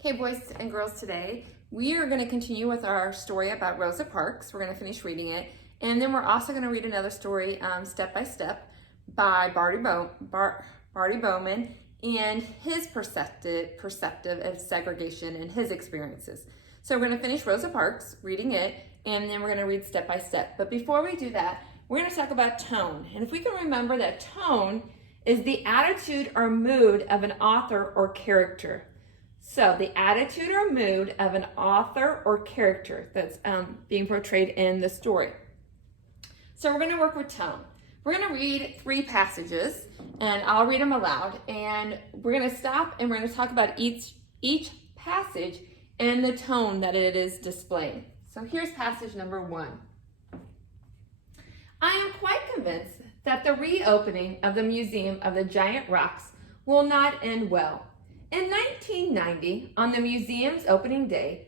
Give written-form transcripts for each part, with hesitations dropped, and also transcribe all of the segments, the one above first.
Okay, boys and girls, today we are going to continue with our story about Rosa Parks. We're going to finish reading it, and then we're also going to read another story, Step by Step, by Barty Bowman, and his perspective of segregation and his experiences. So we're going to finish Rosa Parks, reading it, and then we're going to read Step by Step. But before we do that, we're going to talk about tone. And if we can remember that tone is the attitude or mood of an author or character. So the attitude or mood of an author or character that's being portrayed in the story. So we're going to work with tone. We're going to read 3 passages, and I'll read them aloud. And we're going to stop and we're going to talk about each passage and the tone that it is displaying. So here's passage number 1. I am quite convinced that the reopening of the Museum of the Giant Rocks will not end well. In 1990, on the museum's opening day,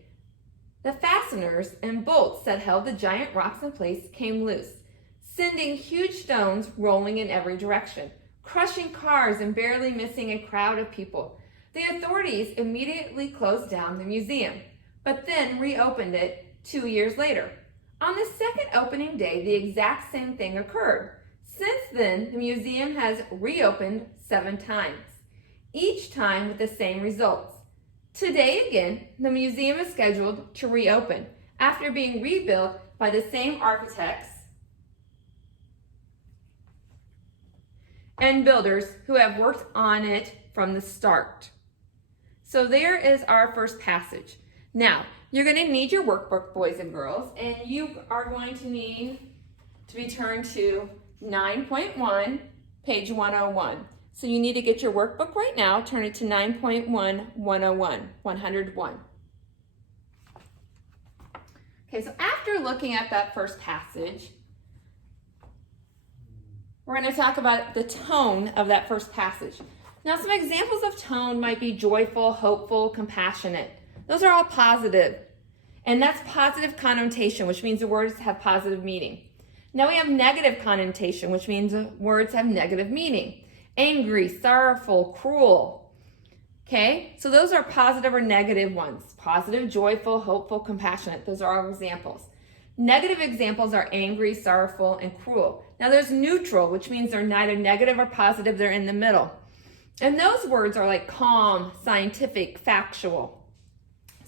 the fasteners and bolts that held the giant rocks in place came loose, sending huge stones rolling in every direction, crushing cars and barely missing a crowd of people. The authorities immediately closed down the museum, but then reopened it 2 years later. On the second opening day, the exact same thing occurred. Since then, the museum has reopened 7 times. Each time with the same results. Today again, the museum is scheduled to reopen after being rebuilt by the same architects and builders who have worked on it from the start. So there is our first passage. Now, you're going to need your workbook, boys and girls, and you are going to need to be turned to 9.1, page 101. So you need to get your workbook right now, turn it to 9.1, 101. Okay, so after looking at that first passage, we're going to talk about the tone of that first passage. Now, some examples of tone might be joyful, hopeful, compassionate. Those are all positive, and that's positive connotation, which means the words have positive meaning. Now we have negative connotation, which means the words have negative meaning. Angry, sorrowful, cruel. Okay, so those are positive or negative ones. Positive, joyful, hopeful, compassionate. Those are all examples. Negative examples are angry, sorrowful, and cruel. Now there's neutral, which means they're neither negative or positive, they're in the middle. And those words are like calm, scientific, factual.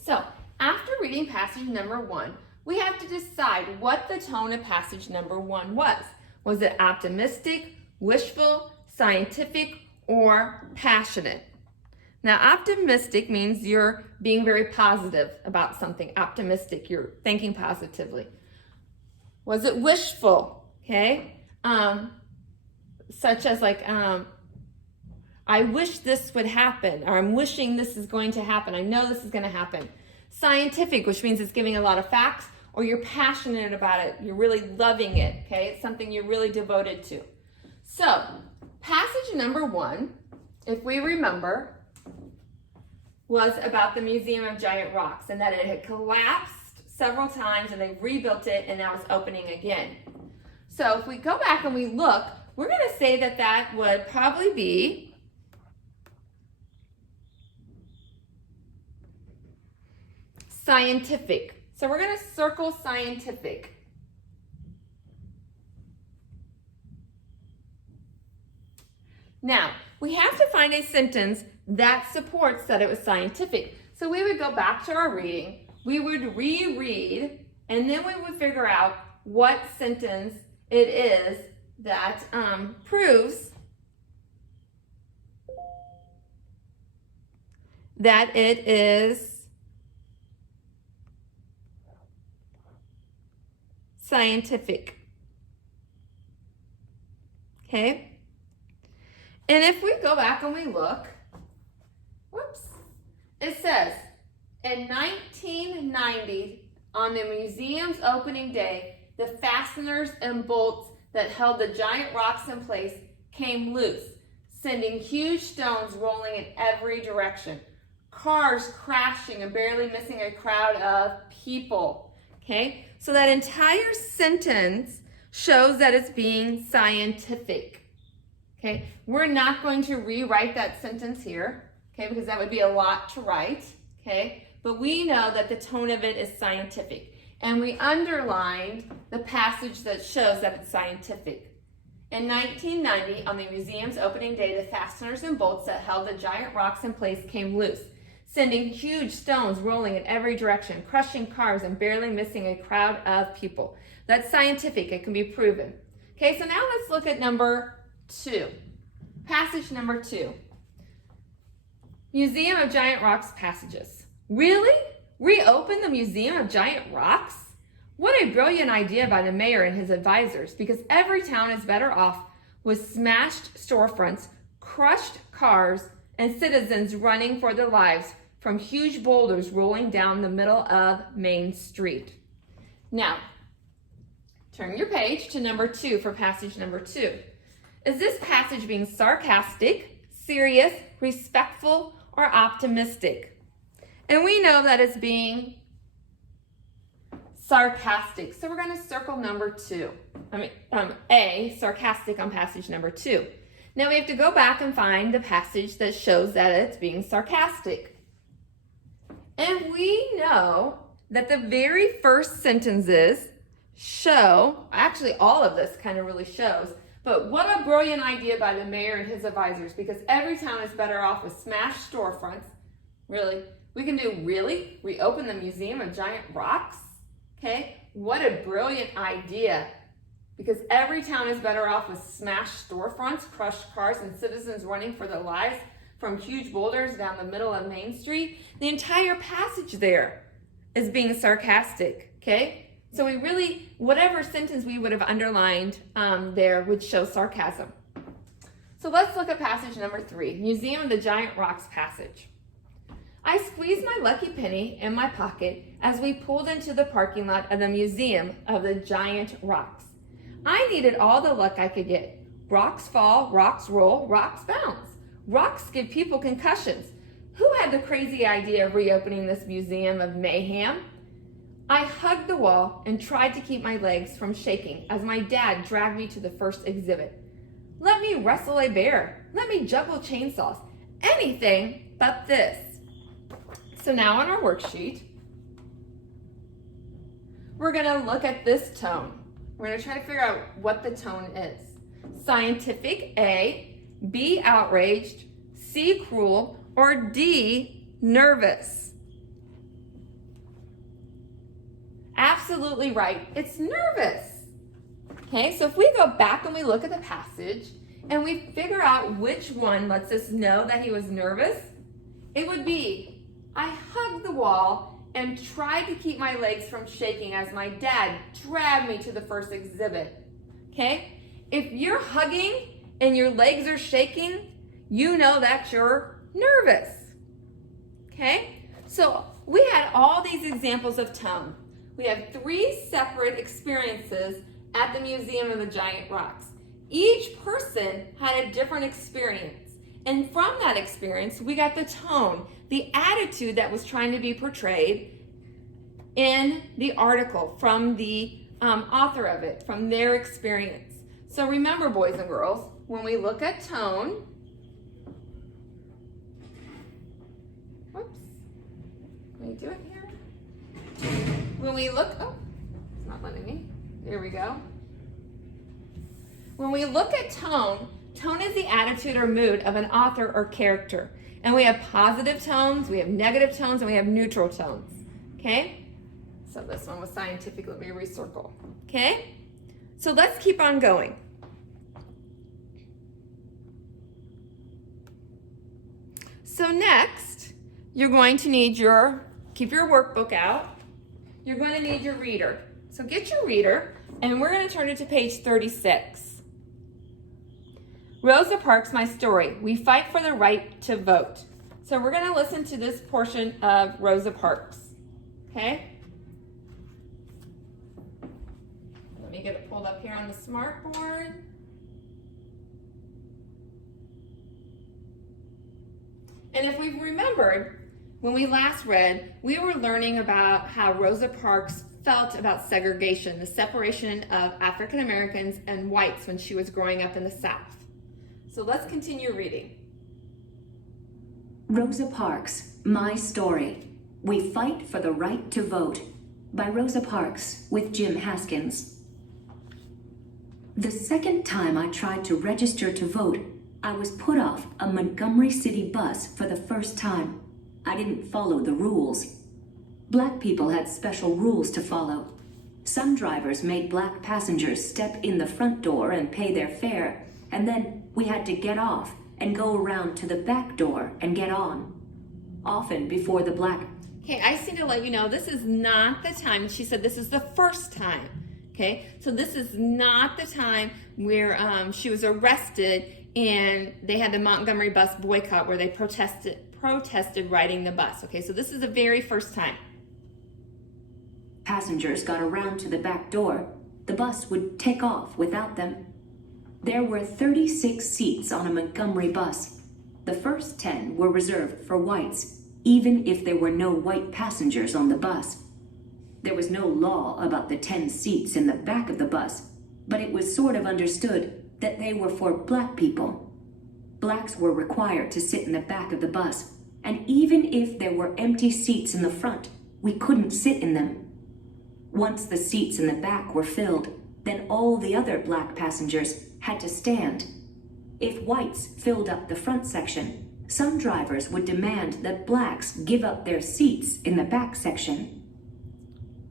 So after reading passage number 1, we have to decide what the tone of passage number 1 was. Was it optimistic, wishful, scientific, or passionate? Now, optimistic means you're being very positive about something. Optimistic, you're thinking positively. Was it wishful? Okay, such as like, I wish this would happen, or I'm wishing this is going to happen. I know this is going to happen. Scientific, which means it's giving a lot of facts, or you're passionate about it. You're really loving it. Okay, it's something you're really devoted to. So, passage number 1, if we remember, was about the Museum of Giant Rocks and that it had collapsed several times and they rebuilt it and now it's opening again. So if we go back and we look, we're going to say that that would probably be scientific. So we're going to circle scientific. Now, we have to find a sentence that supports that it was scientific. So we would go back to our reading, we would reread, and then we would figure out what sentence it is that proves that it is scientific. Okay? And if we go back and we look, it says, in 1990, on the museum's opening day, the fasteners and bolts that held the giant rocks in place came loose, sending huge stones rolling in every direction, cars crashing and barely missing a crowd of people. Okay, so that entire sentence shows that it's being scientific. Okay, we're not going to rewrite that sentence here, okay, because that would be a lot to write, okay? But we know that the tone of it is scientific. And we underlined the passage that shows that it's scientific. In 1990, on the museum's opening day, the fasteners and bolts that held the giant rocks in place came loose, sending huge stones rolling in every direction, crushing cars and barely missing a crowd of people. That's scientific. It can be proven. Okay, so now let's look at number 2. Passage number 2. Museum of Giant Rocks passages. Really? Reopen the Museum of Giant Rocks? What a brilliant idea by the mayor and his advisors, because every town is better off with smashed storefronts, crushed cars, and citizens running for their lives from huge boulders rolling down the middle of Main Street. Now, turn your page to number 2 for passage number 2. Is this passage being sarcastic, serious, respectful, or optimistic? And we know that it's being sarcastic. So we're going to circle number 2. A, sarcastic on passage number 2. Now we have to go back and find the passage that shows that it's being sarcastic. And we know that the very first sentences show, actually all of this kind of really shows, but what a brilliant idea by the mayor and his advisors, because every town is better off with smashed storefronts. Really? We can do really? Reopen the Museum of Giant Rocks? Okay? What a brilliant idea. Because every town is better off with smashed storefronts, crushed cars, and citizens running for their lives from huge boulders down the middle of Main Street. The entire passage there is being sarcastic. Okay? So we really, whatever sentence we would have underlined there would show sarcasm. So let's look at passage number 3, Museum of the Giant Rocks passage. I squeezed my lucky penny in my pocket as we pulled into the parking lot of the Museum of the Giant Rocks. I needed all the luck I could get. Rocks fall, rocks roll, rocks bounce. Rocks give people concussions. Who had the crazy idea of reopening this museum of mayhem? I hugged the wall and tried to keep my legs from shaking as my dad dragged me to the first exhibit. Let me wrestle a bear. Let me juggle chainsaws. Anything but this. So now on our worksheet, we're going to look at this tone. We're going to try to figure out what the tone is. Scientific, A. B, outraged. C, cruel. Or D, nervous. Absolutely right. It's nervous. Okay, so if we go back and we look at the passage and we figure out which one lets us know that he was nervous, it would be, I hugged the wall and tried to keep my legs from shaking as my dad dragged me to the first exhibit. Okay? If you're hugging and your legs are shaking, you know that you're nervous. Okay? So we had all these examples of tone. We have 3 separate experiences at the Museum of the Giant Rocks. Each person had a different experience. And from that experience, we got the tone, the attitude that was trying to be portrayed in the article from the author of it, from their experience. So remember, boys and girls, when we look at tone, whoops, let me do it here. When we look, oh, it's not letting me. There we go. When we look at tone, tone is the attitude or mood of an author or character. And we have positive tones, we have negative tones, and we have neutral tones. Okay? So this one was scientific. Let me recircle. Okay? So let's keep on going. So next, you're going to need keep your workbook out. You're going to need your reader. So get your reader, and we're going to turn it to page 36. Rosa Parks, My Story. We Fight for the Right to Vote. So we're going to listen to this portion of Rosa Parks. Okay? Let me get it pulled up here on the smartboard. And if we've remembered, when we last read, we were learning about how Rosa Parks felt about segregation, the separation of African Americans and whites when she was growing up in the South. So let's continue reading. Rosa Parks, My Story. We Fight for the Right to Vote by Rosa Parks with Jim Haskins. The second time I tried to register to vote, I was put off a Montgomery City bus for the first time. I didn't follow the rules. Black people had special rules to follow. Some drivers made black passengers step in the front door and pay their fare, and then we had to get off and go around to the back door and get on. Often before the black... Okay, I just need to let you know, this is not the time. She said this is the first time. Okay, so this is not the time where she was arrested and they had the Montgomery bus boycott where they protested riding the bus. Okay, so this is the very first time. Passengers got around to the back door. The bus would take off without them. There were 36 seats on a Montgomery bus. The first 10 were reserved for whites, even if there were no white passengers on the bus. There was no law about the 10 seats in the back of the bus, but it was sort of understood that they were for black people. Blacks were required to sit in the back of the bus, and even if there were empty seats in the front, we couldn't sit in them. Once the seats in the back were filled, then all the other black passengers had to stand. If whites filled up the front section, some drivers would demand that blacks give up their seats in the back section.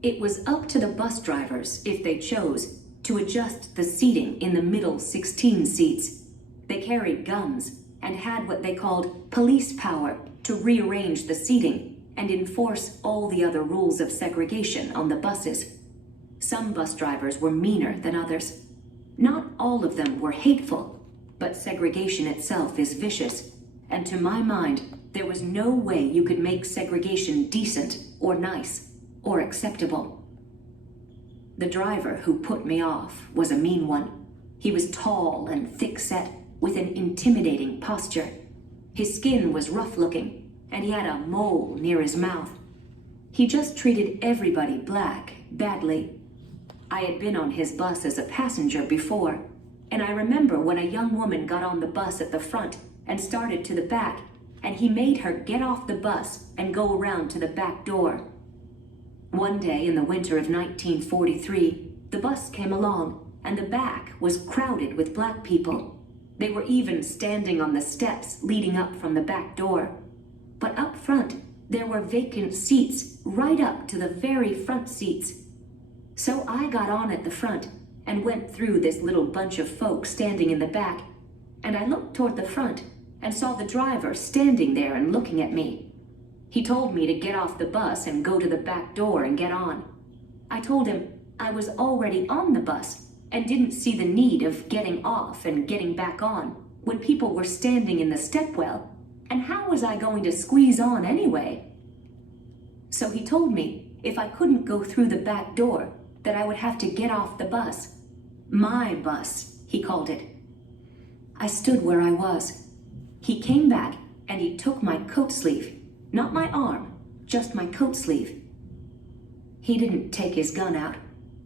It was up to the bus drivers, if they chose, to adjust the seating in the middle 16 seats. They carried guns and had what they called police power to rearrange the seating and enforce all the other rules of segregation on the buses. Some bus drivers were meaner than others. Not all of them were hateful, but segregation itself is vicious, and to my mind, there was no way you could make segregation decent or nice or acceptable. The driver who put me off was a mean one. He was tall and thick-set, with an intimidating posture. His skin was rough-looking, and he had a mole near his mouth. He just treated everybody black badly. I had been on his bus as a passenger before, and I remember when a young woman got on the bus at the front and started to the back, and he made her get off the bus and go around to the back door. One day in the winter of 1943, the bus came along, and the back was crowded with black people. They were even standing on the steps leading up from the back door. But up front, there were vacant seats right up to the very front seats. So I got on at the front and went through this little bunch of folk standing in the back, and I looked toward the front and saw the driver standing there and looking at me. He told me to get off the bus and go to the back door and get on. I told him I was already on the bus and didn't see the need of getting off and getting back on when people were standing in the stepwell, and how was I going to squeeze on anyway? So he told me if I couldn't go through the back door, that I would have to get off the bus. My bus, he called it. I stood where I was. He came back and he took my coat sleeve, not my arm, just my coat sleeve. He didn't take his gun out.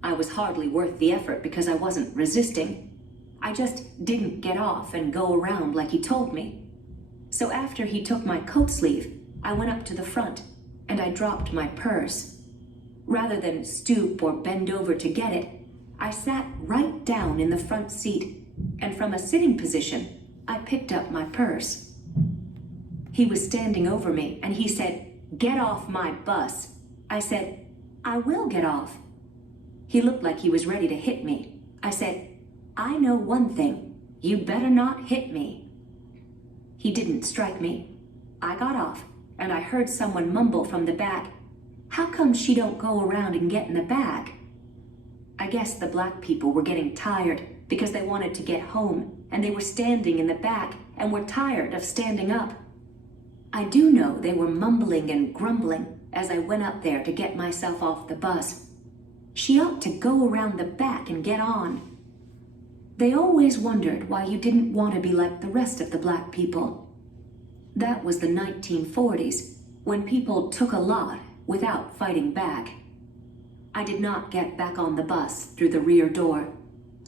I was hardly worth the effort because I wasn't resisting. I just didn't get off and go around like he told me. So after he took my coat sleeve, I went up to the front and I dropped my purse. Rather than stoop or bend over to get it, I sat right down in the front seat, and from a sitting position, I picked up my purse. He was standing over me and he said, "Get off my bus." I said, "I will get off." He looked like he was ready to hit me. I said, "I know one thing, you better not hit me." He didn't strike me. I got off, and I heard someone mumble from the back, "How come she don't go around and get in the back?" I guess the black people were getting tired because they wanted to get home, and they were standing in the back and were tired of standing up. I do know they were mumbling and grumbling as I went up there to get myself off the bus. She ought to go around the back and get on. They always wondered why you didn't want to be like the rest of the black people. That was the 1940s, when people took a lot without fighting back. I did not get back on the bus through the rear door.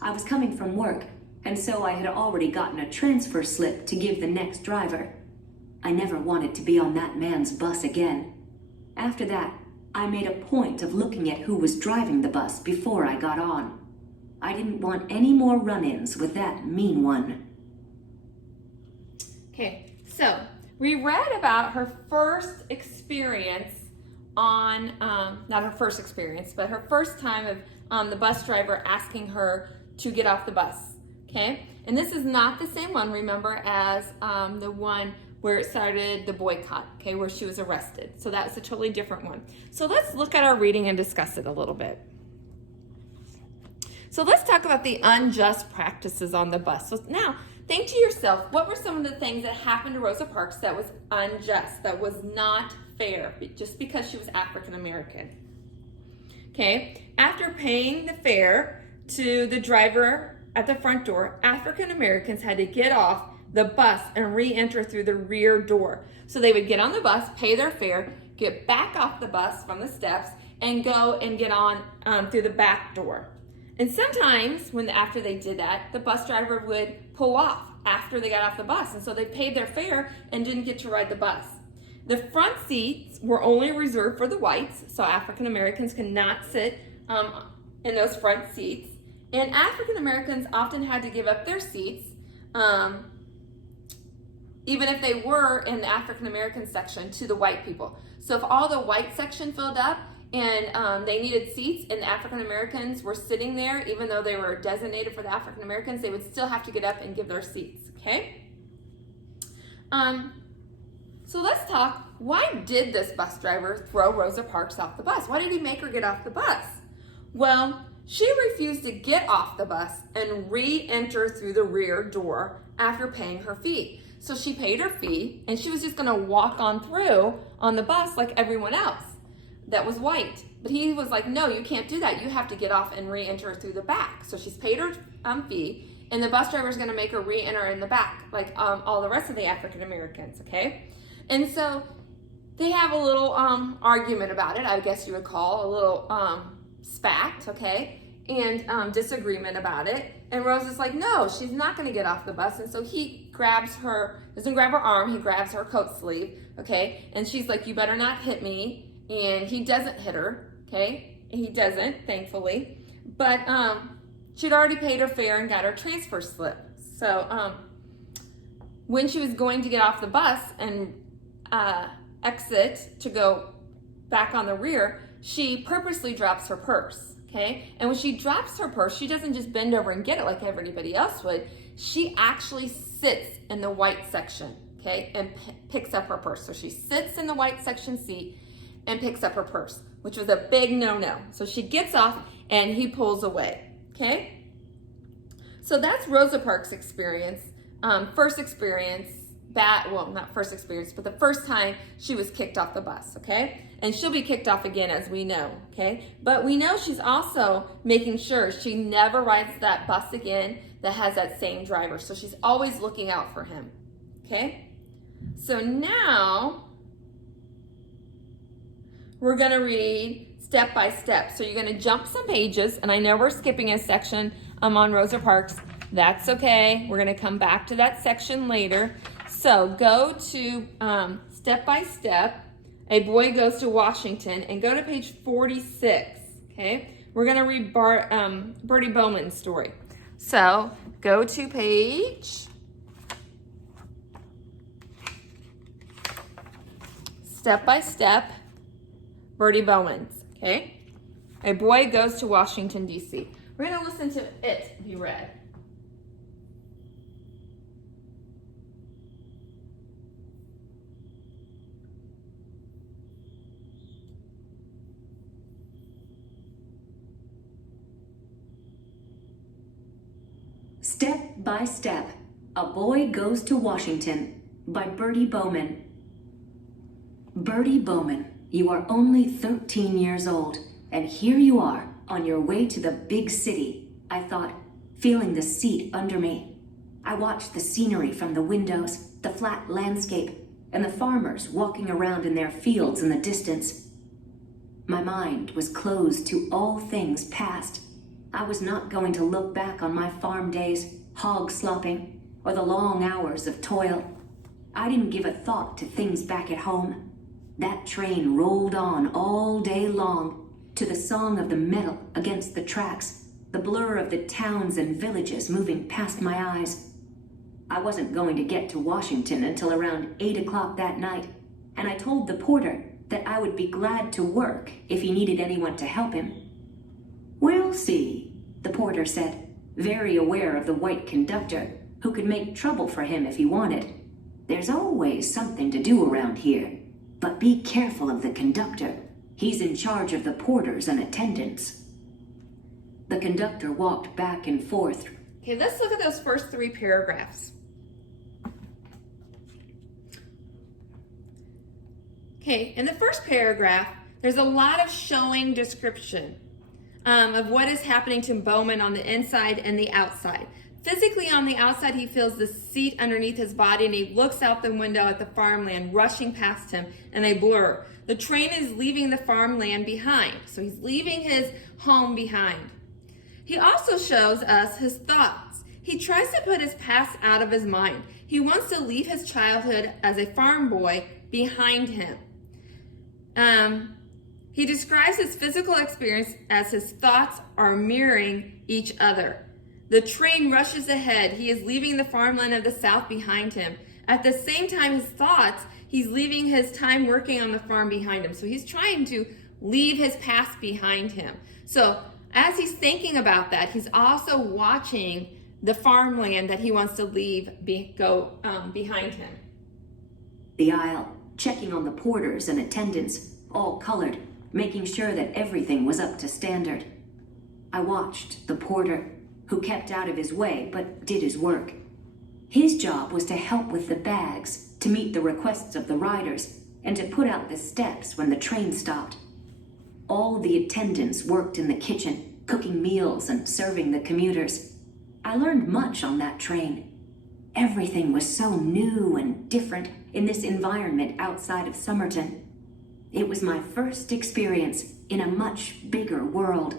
I was coming from work, and so I had already gotten a transfer slip to give the next driver. I never wanted to be on that man's bus again. After that, I made a point of looking at who was driving the bus before I got on. I didn't want any more run-ins with that mean one. Okay, so we read about her first experience on, not her first experience, but her first time of the bus driver asking her to get off the bus, okay? And this is not the same one, remember, as the one where it started the boycott, okay, where she was arrested. So that was a totally different one. So let's look at our reading and discuss it a little bit. So let's talk about the unjust practices on the bus. So now, think to yourself, what were some of the things that happened to Rosa Parks that was unjust, that was not fair, just because she was African American? Okay, after paying the fare to the driver at the front door, African Americans had to get off the bus and re-enter through the rear door. So they would get on the bus, pay their fare, get back off the bus from the steps, and go and get on through the back door. And sometimes, after they did that, the bus driver would pull off after they got off the bus. And so they paid their fare and didn't get to ride the bus. The front seats were only reserved for the whites, so African Americans could not sit in those front seats. And African Americans often had to give up their seats, even if they were in the African American section, to the white people. So if all the white section filled up, and they needed seats, and the African Americans were sitting there, even though they were designated for the African Americans, they would still have to get up and give their seats, okay? So let's talk, why did this bus driver throw Rosa Parks off the bus? Why did he make her get off the bus? Well, she refused to get off the bus and re-enter through the rear door after paying her fee. So she paid her fee, and she was just gonna walk on through on the bus like everyone else that was white. But he was like, no, you can't do that. You have to get off and re-enter through the back. So she's paid her fee, and the bus driver is going to make her re-enter in the back, like all the rest of the African Americans, okay? And so they have a little argument about it, I guess you would call, a little spat, okay? And disagreement about it. And Rose is like, no, she's not going to get off the bus. And so he grabs her, doesn't grab her arm, he grabs her coat sleeve, okay? And she's like, you better not hit me. And he doesn't hit her, okay? He doesn't, thankfully. But she'd already paid her fare and got her transfer slip. So when she was going to get off the bus and exit to go back on the rear, she purposely drops her purse, okay? And when she drops her purse, she doesn't just bend over and get it like everybody else would. She actually sits in the white section, okay? And picks up her purse. So she sits in the white section seat and picks up her purse, which was a big no-no. So she gets off and he pulls away, okay? So that's Rosa Parks' experience, first experience, not first experience, but the first time she was kicked off the bus, okay? And she'll be kicked off again, as we know, okay? But we know she's also making sure she never rides that bus again that has that same driver. So she's always looking out for him, okay? So now we're going to read step by step. So you're going to jump some pages, and I know we're skipping a section on Rosa Parks. That's okay. We're going to come back to that section later. So go to step by step, A Boy Goes to Washington, and go to page 46, okay? We're going to read Bertie Bowman's story. So go to page step by step, Bertie Bowman's, okay? A Boy Goes to Washington, D.C. We're going to listen to it be read. Step by Step, A Boy Goes to Washington by Bertie Bowman. Bertie Bowman, you are only 13 years old, and here you are on your way to the big city, I thought, feeling the seat under me. I watched the scenery from the windows, the flat landscape, and the farmers walking around in their fields in the distance. My mind was closed to all things past. I was not going to look back on my farm days, hog slopping, or the long hours of toil. I didn't give a thought to things back at home. That train rolled on all day long to the song of the metal against the tracks, the blur of the towns and villages moving past my eyes. I wasn't going to get to Washington until around 8 o'clock that night, and I told the porter that I would be glad to work if he needed anyone to help him. "We'll see," the porter said, very aware of the white conductor, who could make trouble for him if he wanted. "There's always something to do around here, but be careful of the conductor. He's in charge of the porters and attendants." The conductor walked back and forth. Okay, let's look at those first 3 paragraphs. Okay, in the first paragraph, there's a lot of showing description of what is happening to Bowman on the inside and the outside. Physically on the outside, he feels the seat underneath his body, and he looks out the window at the farmland rushing past him, and they blur. The train is leaving the farmland behind, so he's leaving his home behind. He also shows us his thoughts. He tries to put his past out of his mind. He wants to leave his childhood as a farm boy behind him. He describes his physical experience as his thoughts are mirroring each other. The train rushes ahead. He is leaving the farmland of the South behind him. At the same time, his thoughts, he's leaving his time working on the farm behind him. So he's trying to leave his past behind him. So as he's thinking about that, he's also watching the farmland that he wants to leave behind him. The aisle, checking on the porters and attendants, all colored, making sure that everything was up to standard. I watched the porter, who kept out of his way but did his work. His job was to help with the bags, to meet the requests of the riders, and to put out the steps when the train stopped. All the attendants worked in the kitchen, cooking meals and serving the commuters. I learned much on that train. Everything was so new and different in this environment outside of Somerton. It was my first experience in a much bigger world.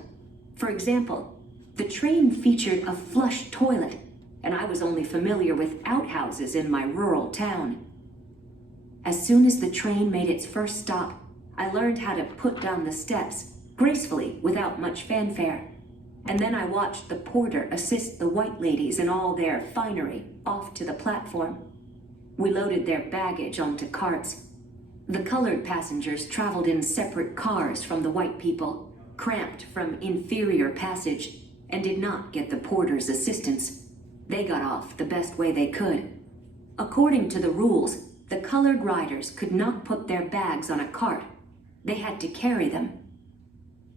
For example, the train featured a flush toilet, and I was only familiar with outhouses in my rural town. As soon as the train made its first stop, I learned how to put down the steps, gracefully without much fanfare. And then I watched the porter assist the white ladies in all their finery off to the platform. We loaded their baggage onto carts. The colored passengers traveled in separate cars from the white people, cramped from inferior passage, and did not get the porter's assistance. They got off the best way they could. According to the rules, the colored riders could not put their bags on a cart. They had to carry them.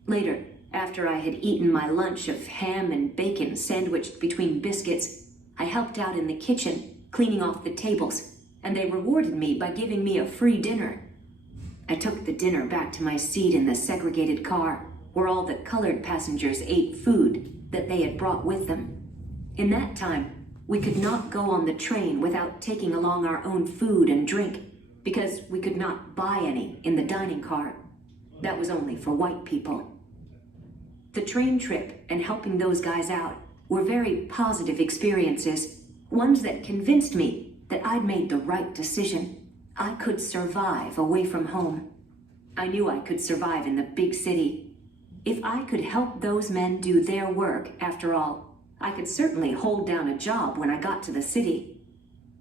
Later, after I had eaten my lunch of ham and bacon sandwiched between biscuits, I helped out in the kitchen, cleaning off the tables, and they rewarded me by giving me a free dinner. I took the dinner back to my seat in the segregated car, where all the colored passengers ate food that they had brought with them. In that time, we could not go on the train without taking along our own food and drink, because we could not buy any in the dining car. That was only for white people. The train trip and helping those guys out were very positive experiences, ones that convinced me that I'd made the right decision. I could survive away from home. I knew I could survive in the big city. If I could help those men do their work, after all, I could certainly hold down a job when I got to the city.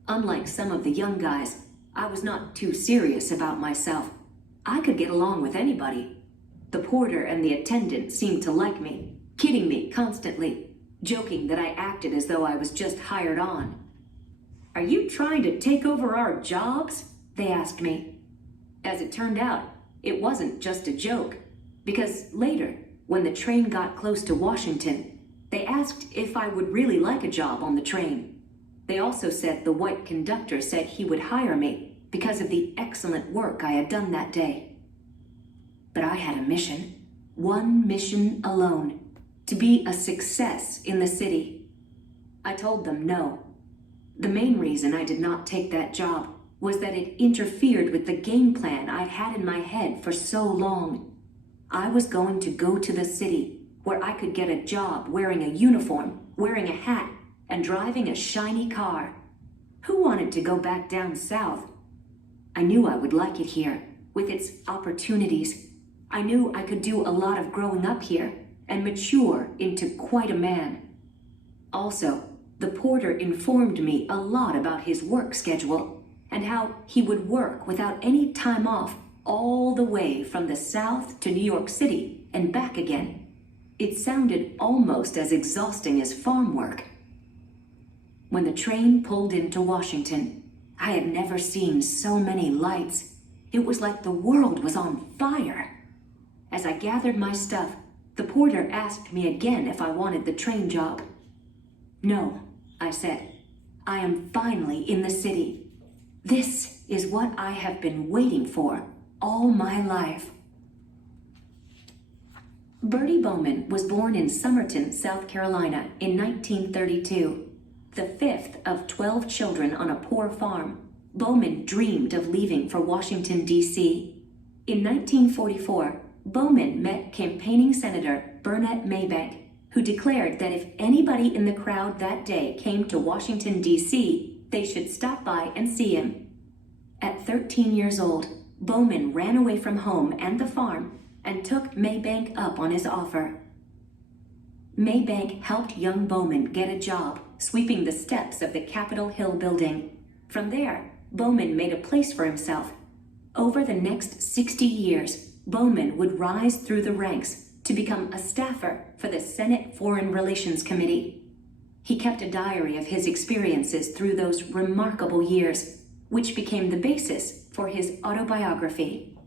Unlike some of the young guys, I was not too serious about myself. I could get along with anybody. The porter and the attendant seemed to like me, kidding me constantly, joking that I acted as though I was just hired on. "Are you trying to take over our jobs?" they asked me. As it turned out, it wasn't just a joke, because later, when the train got close to Washington, they asked if I would really like a job on the train. They also said the white conductor said he would hire me because of the excellent work I had done that day. But I had a mission, one mission alone, to be a success in the city. I told them no. The main reason I did not take that job was that it interfered with the game plan I'd had in my head for so long. I was going to go to the city where I could get a job wearing a uniform, wearing a hat, and driving a shiny car. Who wanted to go back down south? I knew I would like it here, with its opportunities. I knew I could do a lot of growing up here and mature into quite a man. Also, the porter informed me a lot about his work schedule and how he would work without any time off all the way from the South to New York City and back again. It sounded almost as exhausting as farm work. When the train pulled into Washington, I had never seen so many lights. It was like the world was on fire. As I gathered my stuff, the porter asked me again if I wanted the train job. No, I said. I am finally in the city. This is what I have been waiting for all my life. Bertie Bowman was born in Summerton, South Carolina in 1932. The fifth of 12 children on a poor farm, Bowman dreamed of leaving for Washington, D.C. In 1944, Bowman met campaigning Senator Burnett Maybank, who declared that if anybody in the crowd that day came to Washington, D.C., they should stop by and see him. At 13 years old, Bowman ran away from home and the farm and took Maybank up on his offer. Maybank helped young Bowman get a job sweeping the steps of the Capitol Hill building. From there, Bowman made a place for himself. Over the next 60 years, Bowman would rise through the ranks to become a staffer for the Senate Foreign Relations Committee. He kept a diary of his experiences through those remarkable years, which became the basis for his autobiography.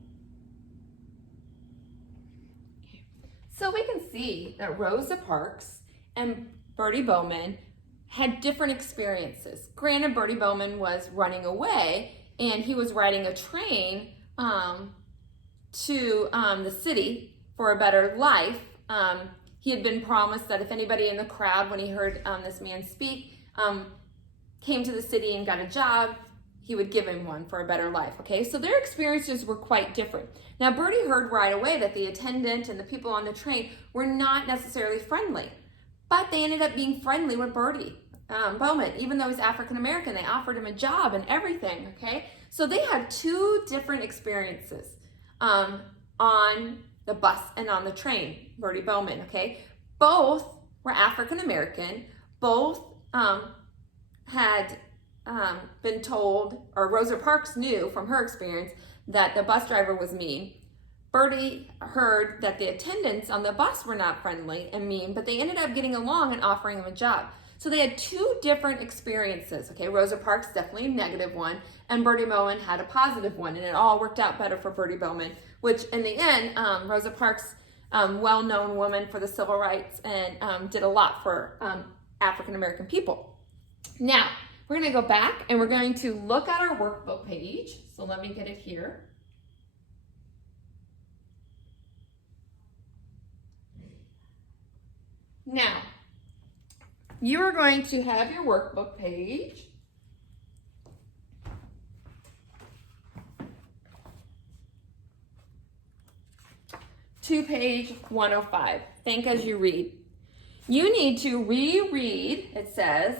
So we can see that Rosa Parks and Bertie Bowman had different experiences. Granted, Bertie Bowman was running away and he was riding a train to the city for a better life. He had been promised that if anybody in the crowd, when he heard this man speak, came to the city and got a job, he would give him one for a better life, okay? So their experiences were quite different. Now, Bertie heard right away that the attendant and the people on the train were not necessarily friendly, but they ended up being friendly with Bertie Bowman. Even though he's African-American, they offered him a job and everything, okay? So they had two different experiences on the bus and on the train, Bertie Bowman, okay? Both were African-American, both had been told, or Rosa Parks knew from her experience, that the bus driver was mean. Bertie heard that the attendants on the bus were not friendly and mean, but they ended up getting along and offering him a job. So they had two different experiences, okay? Rosa Parks, definitely a negative one, and Bertie Bowman had a positive one, and it all worked out better for Bertie Bowman, which in the end, Rosa Parks, well-known woman for the civil rights, and did a lot for African-American people. Now, we're going to go back and we're going to look at our workbook page. So let me get it here. Now, you are going to have your workbook page. To page 105. Think as you read. You need to reread, it says,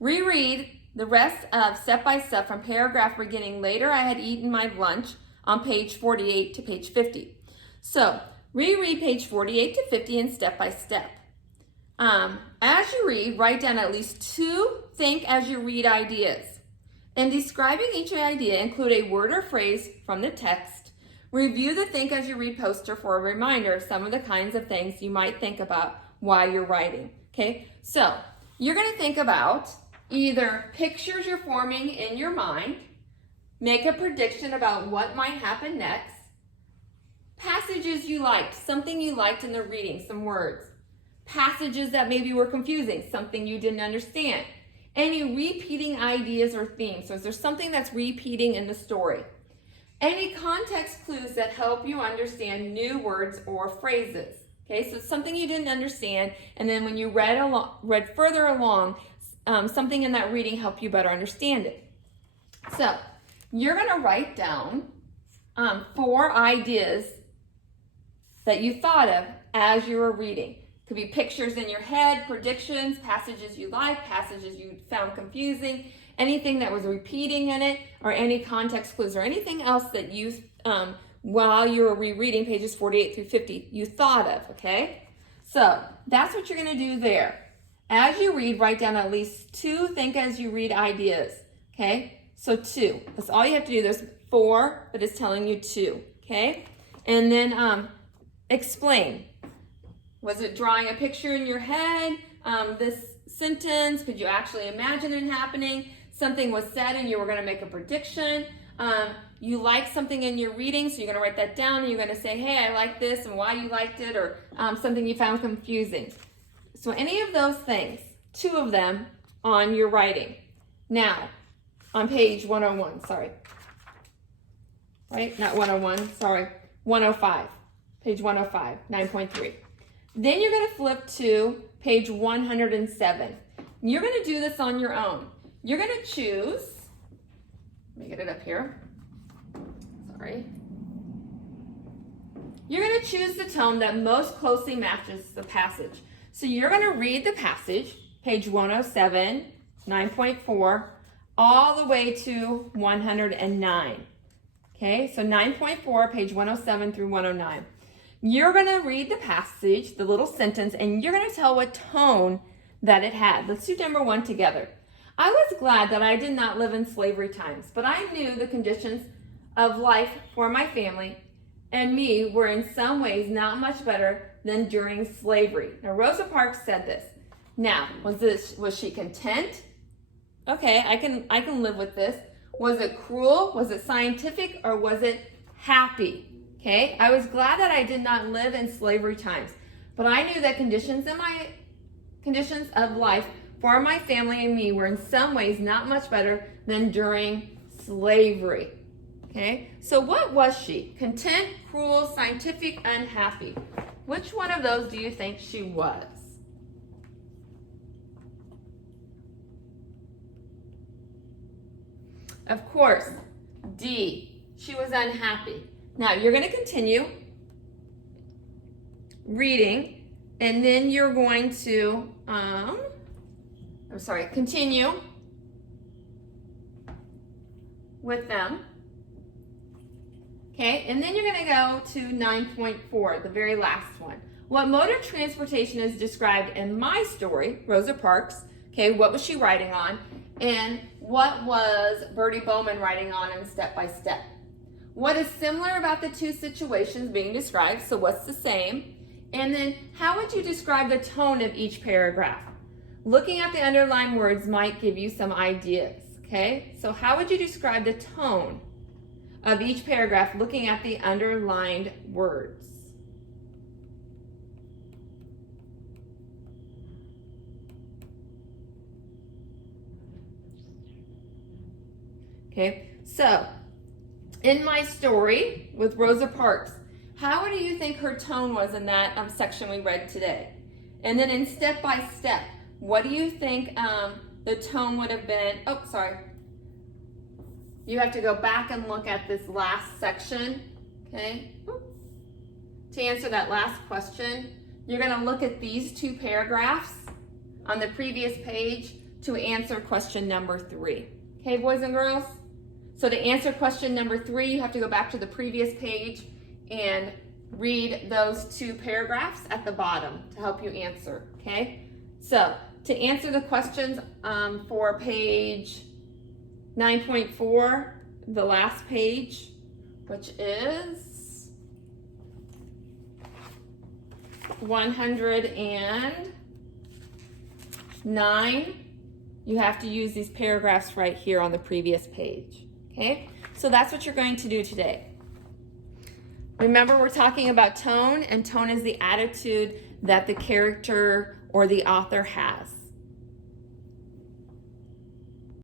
reread the rest of Step by Step from paragraph beginning later I had eaten my lunch on page 48 to page 50. So reread page 48 to 50 in Step by Step. As you read, write down at least two think as you read ideas. In describing each idea, include a word or phrase from the text. Review the Think As You Read poster for a reminder of some of the kinds of things you might think about while you're writing. Okay, so you're going to think about either pictures you're forming in your mind, make a prediction about what might happen next, passages you liked, something you liked in the reading, some words, passages that maybe were confusing, something you didn't understand, any repeating ideas or themes. So is there something that's repeating in the story? Any context clues that help you understand new words or phrases. Okay, so it's something you didn't understand, and then when you read further along, something in that reading helped you better understand it. So you're going to write down 4 ideas that you thought of as you were reading. Could be pictures in your head, predictions, passages you like, passages you found confusing, anything that was repeating in it, or any context clues, or anything else that you, while you were rereading pages 48 through 50, you thought of, okay? So that's what you're gonna do there. As you read, write down at least 2 think as you read ideas, okay? So 2, that's all you have to do. There's 4, but it's telling you 2, okay? And then explain. Was it drawing a picture in your head? This sentence, could you actually imagine it happening? Something was said and you were gonna make a prediction. You like something in your reading, so you're gonna write that down and you're gonna say, hey, I like this and why you liked it, or something you found confusing. So any of those things, 2 of them on your writing. Now, on page 101, sorry. Right, not 101, sorry, 105, page 105, 9.3. Then you're gonna flip to page 107. You're gonna do this on your own. You're gonna choose, let me get it up here, sorry. You're gonna choose the tone that most closely matches the passage. So you're gonna read the passage, page 107, 9.4, all the way to 109. Okay, so 9.4, page 107 through 109. You're gonna read the passage, the little sentence, and you're gonna tell what tone that it had. Let's do number 1 together. I was glad that I did not live in slavery times, but I knew the conditions of life for my family and me were in some ways not much better than during slavery. Now, Rosa Parks said this. Now, was she content? Okay, I can live with this. Was it cruel? Was it scientific? Or was it happy? Okay, I was glad that I did not live in slavery times, but I knew that conditions of life for my family and me were in some ways not much better than during slavery. Okay, so what was she? Content, cruel, scientific, unhappy? Which one of those do you think she was? Of course, D, she was unhappy. Now you're going to continue reading, and then you're going to, continue with them. Okay, and then you're going to go to 9.4, the very last one. What mode of transportation is described in my story, Rosa Parks? Okay, what was she writing on? And what was Bertie Bowman writing on in Step by Step? What is similar about the 2 situations being described? So what's the same? And then how would you describe the tone of each paragraph? Looking at the underlined words might give you some ideas, okay? So how would you describe the tone of each paragraph looking at the underlined words? Okay, so in my story with Rosa Parks, how do you think her tone was in that section we read today? And then in Step by Step, what do you think the tone would have been? Oh, sorry. You have to go back and look at this last section, okay? To answer that last question, you're gonna look at these 2 paragraphs on the previous page to answer question number 3. Okay, boys and girls? So to answer question number 3, you have to go back to the previous page and read those 2 paragraphs at the bottom to help you answer, okay? So to answer the questions for page 9.4, the last page, which is 109, you have to use these paragraphs right here on the previous page, okay? So that's what you're going to do today. Remember, we're talking about tone, and tone is the attitude that the character or the author has.